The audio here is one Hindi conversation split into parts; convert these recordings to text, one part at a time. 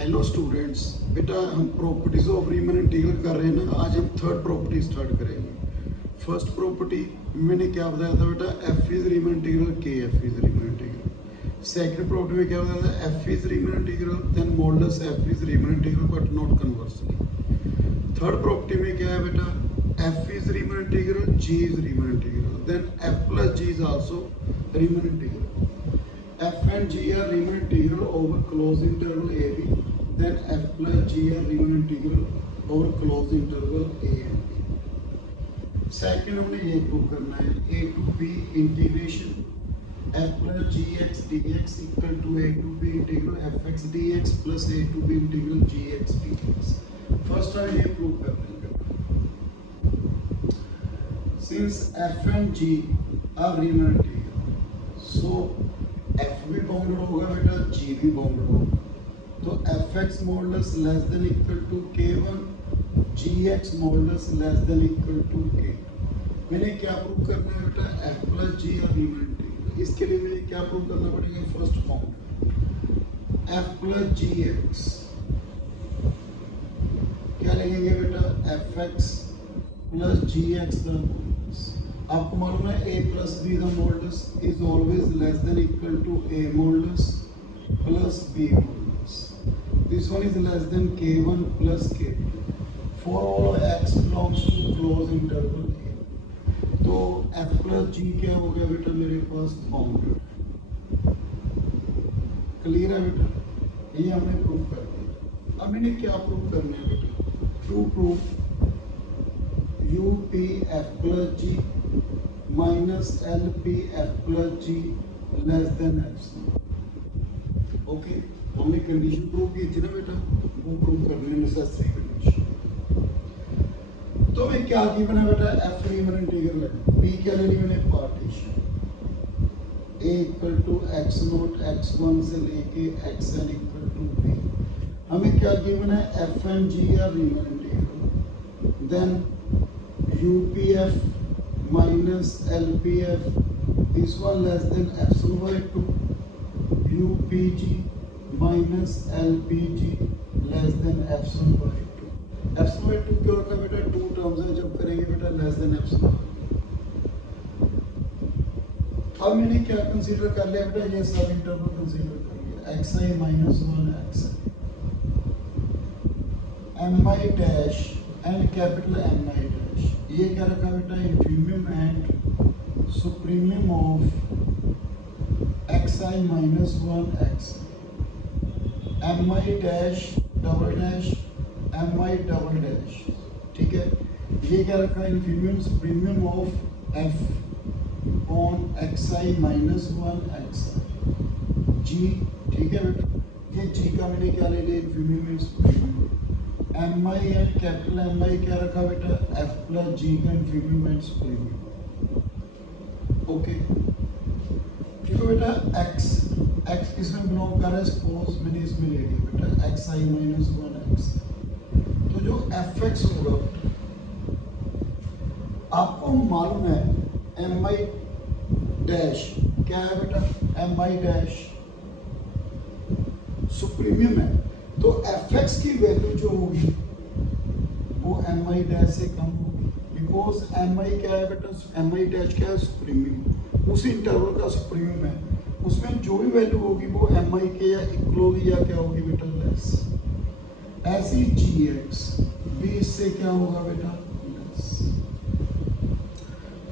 हेलो स्टूडेंट्स, बेटा हम प्रॉपर्टीज ऑफ रीमन इंटीग्रल कर रहे हैं ना। आज हम थर्ड प्रॉपर्टी स्टार्ट करेंगे। फर्स्ट प्रॉपर्टी मैंने क्या बताया था बेटा, एफ इज रीमन इंटीग्रल, के F is Riemann integral. Second property में क्या बताया था, F is Riemann integral then modulus F is Riemann integral but not conversely. Third property में क्या है बेटा, F is Riemann integral, G is Riemann integral then F plus ji is also Riemann integral. F and G are Riemann integral over closed interval AB. Then F plus G are Riemann integral over closed interval A and B. Second हमने ये प्रूव करना है, A to B integration F plus Gx dx equal to A to B integral Fx dx plus A to B integral Gx dx. First हम ये प्रूव कर लेंगे. Since F and G are Riemann integral, so f भी बाउंडेड होगा बेटा, जी भी बाउंडेड होगा, तो F x modulus less than equal to k1, g x modulus less than equal to k। मैंने क्या प्रूव करना है बेटा, एफ प्लस जी और रीमन इंटीग्रल। इसके लिए मुझे क्या प्रूव करना पड़ेगा, फर्स्ट फॉर्म एफ प्लस जी एक्स क्या लिखेंगे बेटा, f x plus ji x the modulus. आपको मालूम है a plus b the modulus is always less than equal to a modulus plus b modulus. This one is less than k1 plus k2 for all x belongs to closed interval a. तो f plus g क्या हो गया बेटा मेरे पास, बाउंडेड। क्लियर है बेटा, ये हमने प्रूव कर दिया। अब मैंने क्या प्रूव करना है बेटा, to prove u p f plus g minus LP F plus G less than epsilon। Okay, हमने कंडीशन प्रूव की थी ना बेटा, वो प्रूव करने नेसेसरी कंडीशन। तो मैं क्या की बना बेटा, F रीमन इंटीग्रल है, P क्या ले ली मैंने, partition A equal to x naught x1 से लेके xn इक्वल टू p। हमें क्या की बना, F and G are Riemann integral then UPF minus LPF, this one less than epsilon by 2, UPG minus LPG less than epsilon by 2। epsilon by 2 क्या होता है बेटा, टू टर्म्स है, जब करेंगे बेटा लेस देन epsilon। अब मैंने क्या कंसीडर कर लिया बेटा, ये सब इंटरवल कंसीडर कर लिया, xi minus 1 xi mi dash and capital Mi dash। ये क्या रखा बेटा, infimum and supremum of xi minus 1 x, mi dash double dash mi double dash. ठीक है, ये क्या रखा, infimum supremum of f on xi minus 1 x g। ठीक है बेटा, ये g का मैंने क्या ले लिया, infimum supremum. M I and capital M I क्या रखा बेटा, एफ प्लस जी का इंफीमियम एंड सुप्रीमियम। ओके, ठीक है बेटा, एक्स एक्स किसमें बिलोंग कर रहा है, सपोज मैंने इसमें ले लिया बेटा एक्स आई माइनस 1 एक्स। तो जो एफ एक्स होगा आपको मालूम है, एम आई डैश क्या है बेटा, एम आई डैश सुप्रीमियम है, तो fx की वैल्यू जो होगी वो mi डैश से कम होगी, बिकॉज mi क्या है बेटा, mi डैश क्या है, सुप्रीमियम, उसी इंटरवल का सुप्रीमियम है, उसमें जो भी वैल्यू होगी वो mi के या इक्वल होगी या क्या होगी बेटा, लेस। ऐसी gx भी इससे क्या होगा बेटा, लेस।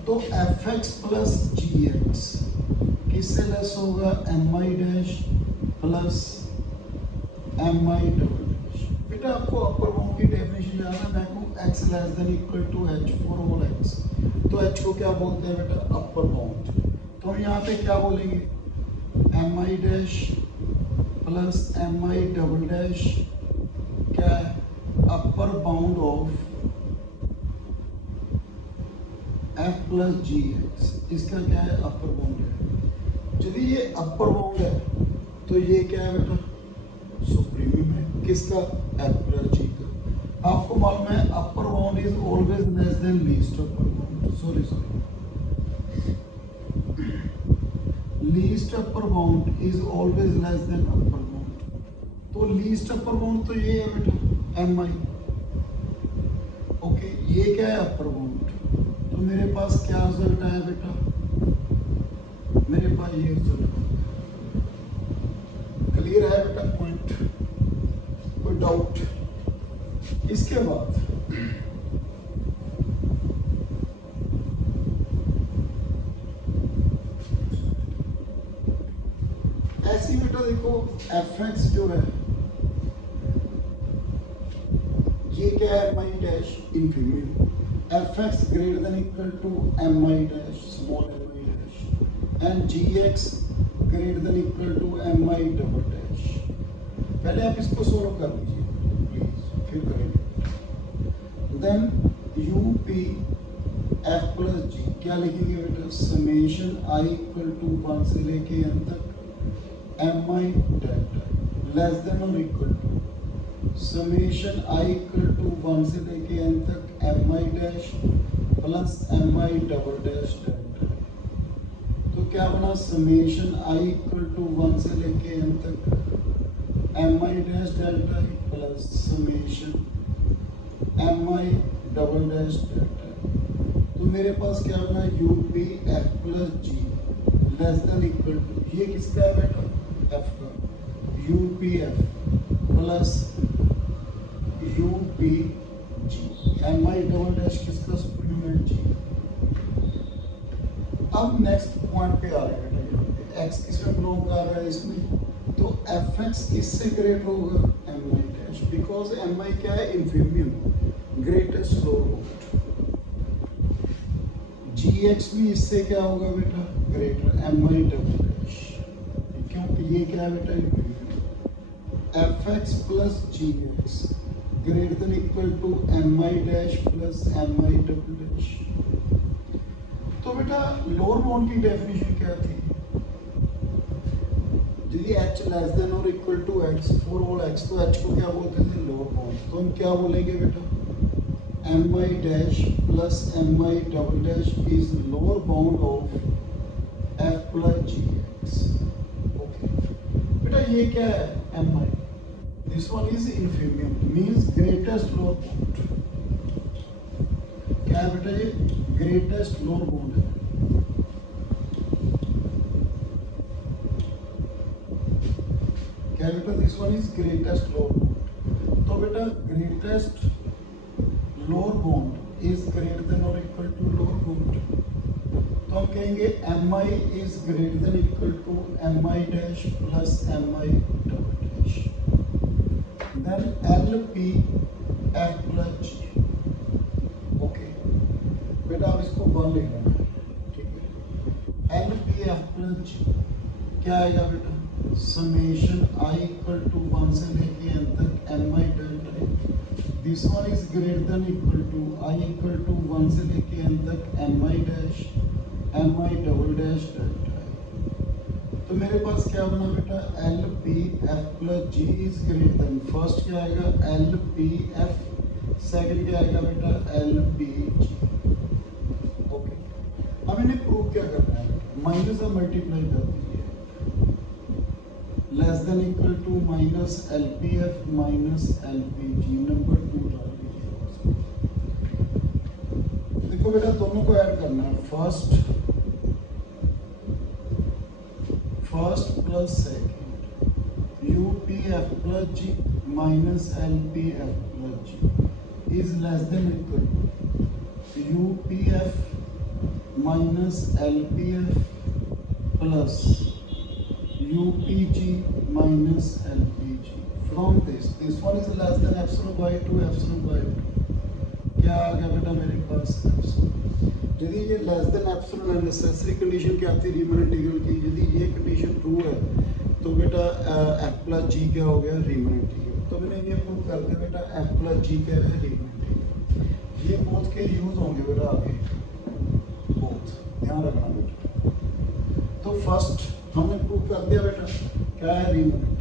तो fx प्लस gx किससे लेस होगा, mi dash plus mi double dash. बेटा आपको अपर बाउंड की डेफिनेशन याद है, मैं कहूँ x less than equal to h for all x, तो h को क्या बोलते हैं बेटा, अपर बाउंड। तो हम यहाँ पे क्या boलेंगे, mi dash plus mi double dash क्या है, upper bound of f plus ji x, इसका क्या है, अपर बाउंड है। यदि ये अपर बाउंड है तो ये क्या है बेटा, सुप्रीमियम है, किसका, एफ प्लस जी का। आपको मालूम है upper bound is always less than least upper bound, sorry least upper bound is always less than upper bound. तो लीस्ट अपर बाउंड तो ये है बेटा एम आई। ओके, ये क्या है अपर बाउंड। तो मेरे पास क्या रिजल्ट आया बेटा, मेरे पास ये रिजल्ट। क्लियर है बेटा पॉइंट, कोई डाउट? इसके बाद ऐसी बेटा देखो एफ एक्स जो है ये क्या है, M I dash infinity, F X greater than equal to M I dash small M I dash and G X greater than equal to M I double dash. पहले आप इसको सोल्व कर लीजिए प्लीज, फिर करेंगे। Then U P F plus जी क्या लिखेंगे बेटा, समेशन आई इक्वल टू 1 से लेके एन तक m i delta less than और equal to summation i equal to 1 से लेके एन तक एम आई डैश प्लस एम आई डबल डैश डेल्टा। तो क्या बना, समेशन आई इक्वल टू 1 से लेके एन तक एम आई dash delta plus summation m आई डबल डैश डेल्टा। तो मेरे पास क्या बना, u P F plus g less than equal to, ये किसका है बेटा एफ का, u P F plus u p g m आई डबल डैश किसका, सप्लीमेंट जी। अब नेक्स्ट पॉइंट पे आ रहे हैं बेटा, एक्स किसमें बिलोंग कर रहा है इसमें, तो एफ एक्स किससे ग्रेटर होगा, M I dash, because M I क्या है, infimum greatest lower bound. G X भी इससे क्या होगा बेटा, ग्रेटर एम आई डबल डैश, क्योंकि ये क्या है बेटा infimum. F x plus ji X greater than equal to M I dash plus M I double dash. तो बेटा लोअर बाउंड की डेफिनेशन क्या थी, यदि h लेस देन और equal to x for all x, तो h को क्या बोलते थे, लोअर बाउंड। तो हम क्या बोलेंगे बेटा, M I dash plus M I double dash is lower bound of F plus ji X. Okay बेटा ये क्या है, M I, this one is infimum means greatest lower bound. क्या है बेटा, ये ग्रेटेस्ट लोअर बाउंड है। क्या बेटा, this one is greatest lower bound. तो बेटा greatest lower bound is greater than और इक्वल टू लोअर बाउंड। तो हम कहेंगे m i is greater than equal to M I dash plus M I double dash. Then l p F plus g. Okay बेटा आप इसको 1 लिख लेना, ठीक है। एल पी एफ प्लस जी क्या आएगा बेटा, समेशन आई इक्वल टू 1 से लेके एन तक m i delta. This one is greater than equal to i equal to 1 से लेके एन तक एम आई डैश एम आई डबल डैश डेल्टा। तो मेरे पास क्या बना बेटा, l p F plus ji is greater than, first क्या आएगा एल पी एफ, सेकेंड क्या आएगा बेटा एल पी जी। ओके अब इन्हें प्रूव क्या करना है, माइनस और मल्टीप्लाई कर दीजिए, less than equal to minus l p f minus l p g, number 2 डाल दीजिए। देखो बेटा दोनों को ऐड करना है, first plus second, u P F plus g minus l p F plus ji is less than equal to u P f minus l p F plus UPG minus LPG. From this one is less than epsilon by 2 epsilon by 2. क्या आ गया बेटा मेरे पास epsilon। यदि ये less than epsilon है, नेसेसरी कंडीशन क्या आती है रीमन इंटीग्रल की, यदि ये कंडीशन ट्रू है तो बेटा f प्लस जी क्या हो गया, रीमन इंटीग्रल। तो मैंने ये प्रूव कर दिया बेटा f प्लस जी क्या है, रीमन इंटीग्रल। ये बोथ के यूज होंगे बेटा आगे, बोथ ध्यान रखना बेटा। तो फर्स्ट हमने प्रूव कर दिया बेटा क्या है, रीमन इंटीग्रल।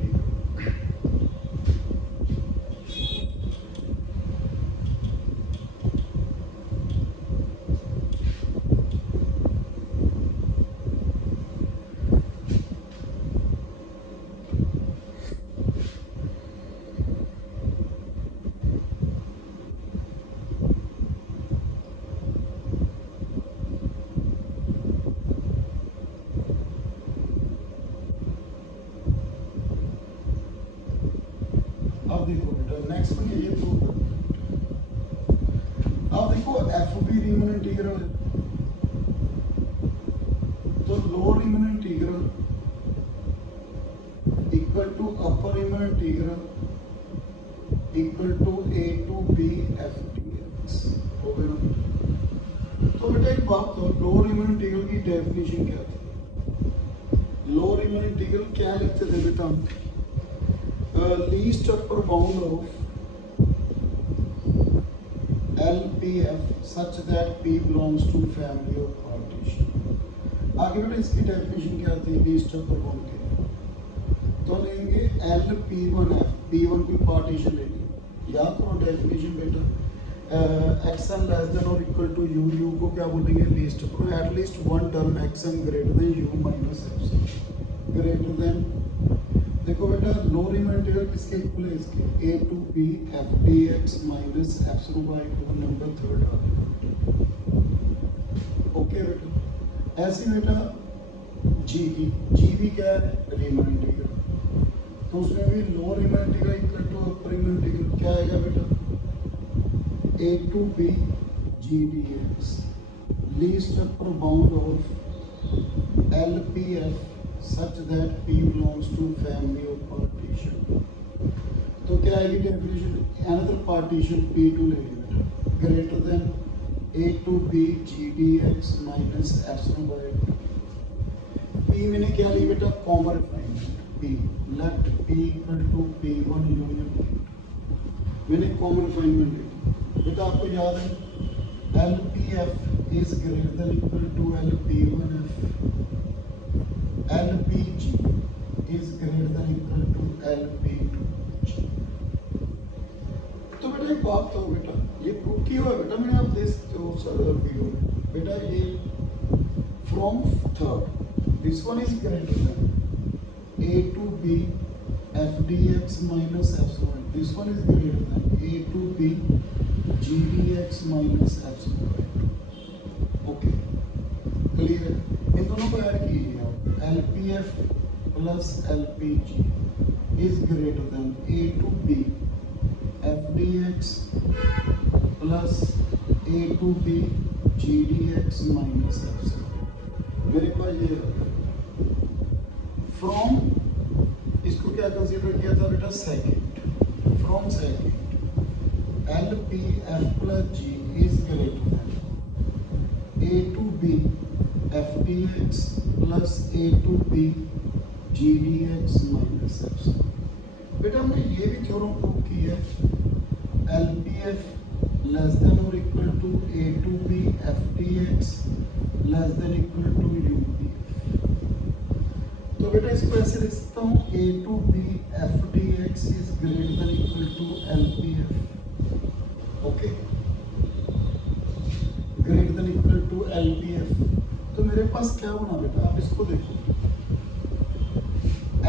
देखो बेटा नेक्स्ट वन ये प्रूव करना है। अब देखो एफ भी रीमन इंटीग्रल है, तो lower Riemann integral equal to upper Riemann integral equal to A to B F D X हो गया ना। तो बेटा एक बात तो लोअर रीमन इंटीग्रल की डेफिनेशन क्या थी? लोअर रीमन इंटीग्रल क्या लिखते थे बेटा? Least upper bound of LPF such that P belongs to family of partition। आगे बेटा इसकी डेफिनेशन क्या थी लीस्ट अपर बाउंड की? तो लेंगे LP1F, P1 की पार्टीशन लेंगे। याद करो डेफिनेशन बेटा, xn लेस देन और इक्वल टू u, u को क्या बोलेंगे लीस्ट अपर, at least one term xn greater than u minus epsilon greater than. देखो बेटा लो रीमन इंटीग्रल किसके इक्वल है? इसके a to b f dx minus epsilon by 2 number third आ गया। ओके बेटा ऐसे बेटा g भी क्या है रीमन इंटीग्रल, तो उसमें भी lower Riemann integral equal to upper Riemann integral क्या आएगा बेटा? a to b g dx least upper bound of LPF such that P belongs to family of partition। तो क्या आएगी डेफिनेशन? अनदर पार्टीशन P2 ले लेंगे greater than a to b g dx minus epsilon by 2। P मैंने क्या ली बेटा? Common refinement P, left P equal to P1 union P2, मैंने कॉमन रिफाइनमेंट ली बेटा। आपको याद है LPF is greater than equal to LP1F, LPG is greater than equal to LP2G। तो बेटा एक बात तो बेटा ये प्रूव किया हुआ है बेटा मैंने, आप देख सकते हो वीडियो में बेटा ये from third this one is greater than a to b f dx minus epsilon, this one is greater than a to b g dx minus epsilon। Okay clear है? इन दोनों को ऐड कीजिए आप, LPF plus LPG is greater than a to b f dx plus a to b g dx minus epsilon. मेरे पास ये फ्रॉम इसको क्या कंसीडर किया था बेटा? Second, from second LPF plus G is greater than a to b f dx plus a to b g dx minus epsilon. बेटा हमने ये भी थ्योरम प्रूव की है LPF लेस देन और equal to a to b f dx less than equal to UPF। तो बेटा इसको ऐसे लिख सकता हूँ a to b f dx is greater than equal to LPF। Okay greater than equal to LPF। तो मेरे पास क्या बना बेटा? आप इसको देखो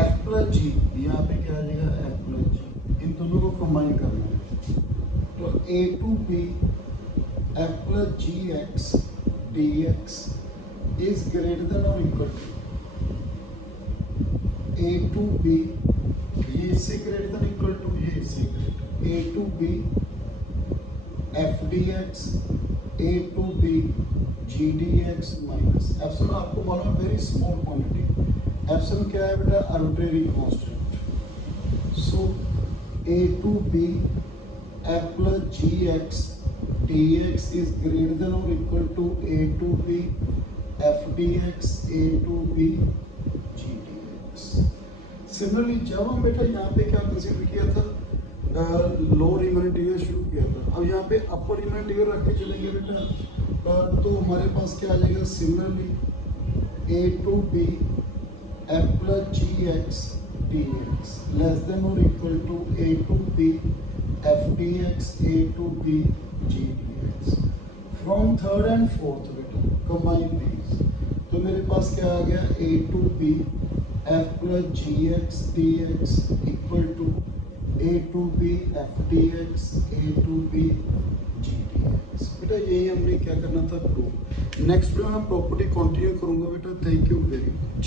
f प्लस जी, यहाँ पे क्या आ जाएगा f प्लस जी, इन दोनों को कंबाइन करना है। तो a to b f plus ji X D X is greater than और equal to a to b ये इससे ग्रेटर देन इक्वल टू ये इससे greater a to b f dx a to b g dx minus epsilon. आपको मालूम है वेरी स्मॉल क्वांटिटी, एप्सिलॉन क्या है बेटा? Arbitrary constant. So a to b f plus g x dx is greater than और equal to a to b f dx a to b g dx। Similarly जब हम बेटा यहाँ पे क्या कंसीडर किया था? लो रीमन इंटीग्रल शुरू किया था, अब यहाँ पे अपर रीमन इंटीग्रल रख के चलेंगे बेटा, तो हमारे पास क्या आ जाएगा? Similarly a to b f plus g x dx less than और equal to a to b f dx a to b g dx। From third and fourth बेटा कंबाइन दीज, तो मेरे पास क्या आ गया? a to b f plus ji X D X equal to a to b f dx a to b g dx। बेटा यही हमने क्या करना था प्रूव। नेक्स्ट वीडियो में प्रॉपर्टी कंटिन्यू करूंगा बेटा। Thank you very much.